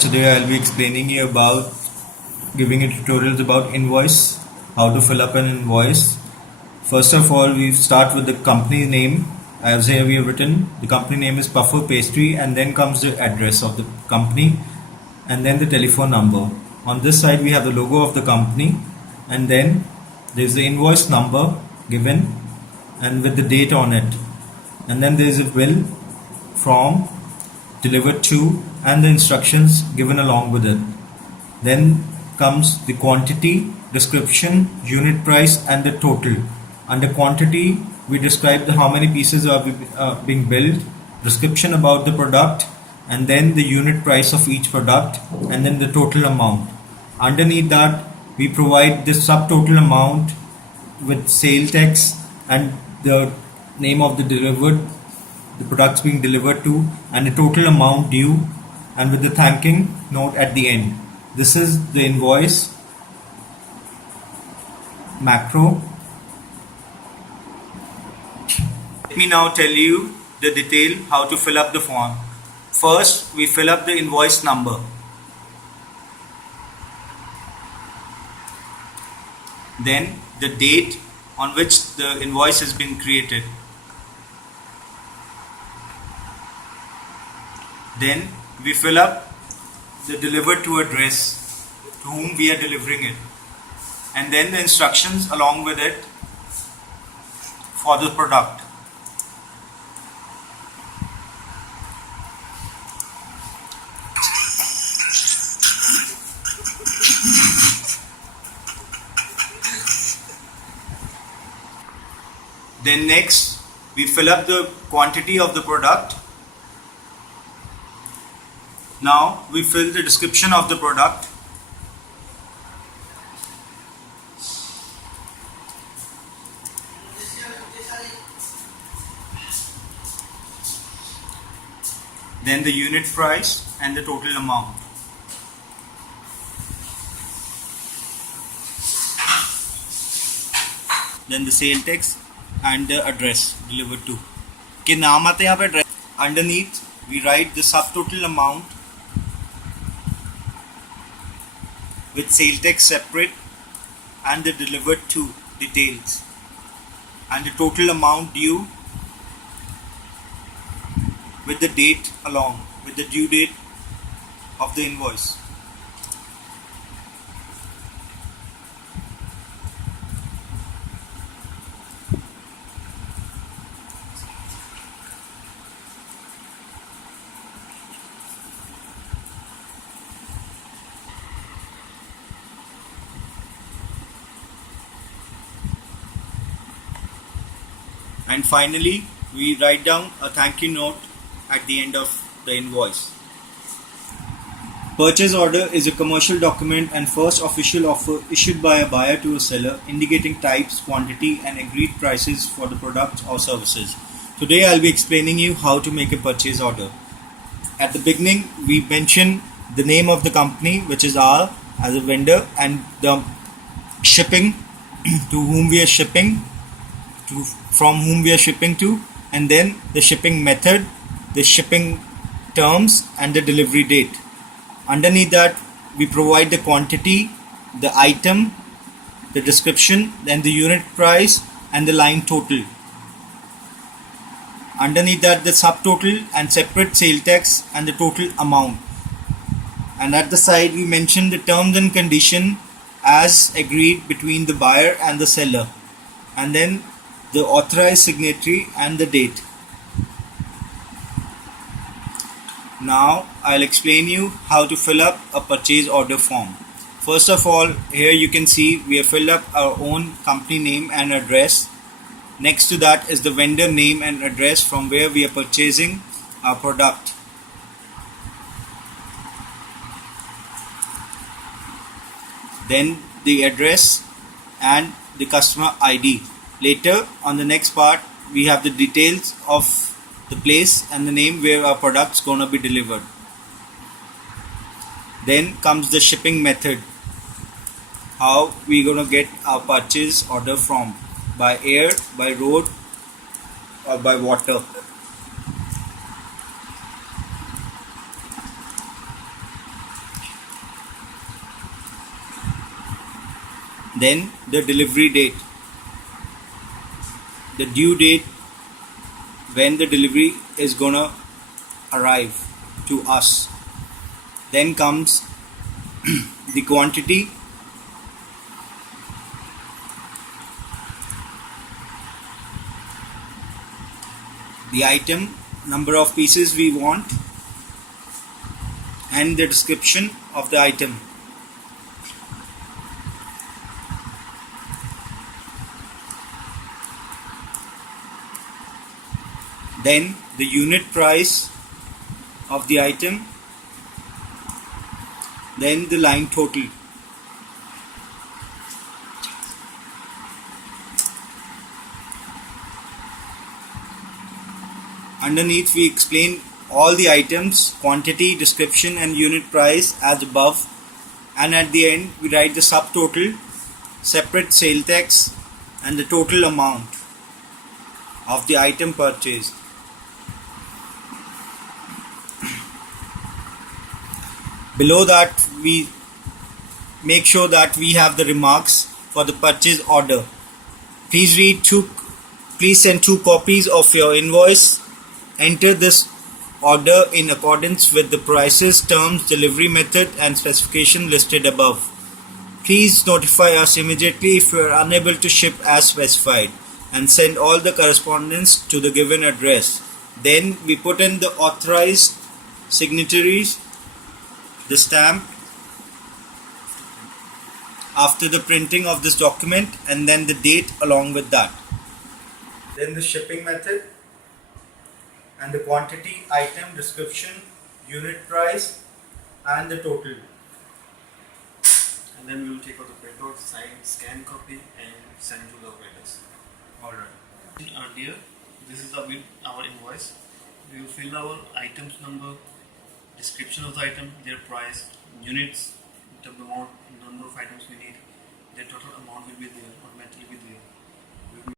today I'll be explaining you about giving you tutorials about invoice, how to fill up an invoice. First of all, we start with the company name. As here we have written, the company name is Puffer Pastry, and then comes the address of the company and then the telephone number. On this side we have the logo of the company, and then there's the invoice number given and with the date on it, and then there's a bill from, delivered to, and the instructions given along with it. Then comes the quantity, description, unit price, and the total. Under quantity we describe how many pieces are being billed, description about the product, and then the unit price of each product, and then the total amount. Underneath that we provide the subtotal amount with sale text and the name of the products being delivered to, and the total amount due, and with the thanking note at the end. This is the invoice macro. Let me now tell you the detail how to fill up the form. First, we fill up the invoice number. Then the date on which the invoice has been created. Then we fill up the delivered to address to whom we are delivering it, and then the instructions along with it for the product. Then next we fill up the quantity of the product. Now we fill the description of the product. Then the unit price and the total amount. Then the sale text and the address delivered to. के नाम आते हैं यहाँ पे address. Underneath we write the subtotal amount with sale text separate and the delivered to details, and the total amount due with the date along with the due date of the invoice. And finally, we write down a thank you note at the end of the invoice. Purchase order is a commercial document and first official offer issued by a buyer to a seller indicating types, quantity, and agreed prices for the products or services. Today I'll be explaining you how to make a purchase order. At the beginning, we mention the name of the company, which is R as a vendor, and the shipping to whom we are shipping, from whom we are shipping to, and then the shipping method, the shipping terms, and the delivery date. Underneath that we provide the quantity, the item, the description, then the unit price and the line total. Underneath that the subtotal and separate sale tax and the total amount. And at the side we mention the terms and condition as agreed between the buyer and the seller, and then the authorized signatory and the date. Now I'll explain you how to fill up a purchase order form. First of all, here you can see we have filled up our own company name and address. Next to that is the vendor name and address from where we are purchasing our product. Then the address and the customer ID. Later on the next part we have the details of the place and the name where our product's gonna be delivered. Then comes the shipping method, how we gonna get our purchase order from, by air, by road, or by water. Then the delivery date, the due date when the delivery is gonna arrive to us. Then comes the quantity, the item, number of pieces we want, and the description of the item. Then the unit price of the item, then the line total. Underneath we explain all the items, quantity, description and unit price as above, and at the end we write the subtotal, separate sale tax and the total amount of the item purchased. Below that we make sure that we have the remarks for the purchase order. Please send 2 copies of your invoice. Enter this order in accordance with the prices, terms, delivery method and specification listed above. Please notify us immediately if you are unable to ship as specified, and send all the correspondence to the given address. Then we put in the authorized signatories, the stamp after the printing of this document, and then the date along with that. Then the shipping method and the quantity, item, description, unit price and the total. And then we will take out the printout, sign, scan copy and send to the operators. Alright. Earlier, this is our invoice. We will fill our items number, description of the item, their price, units, the amount, number of items we need, their total amount will be there, automatically be there.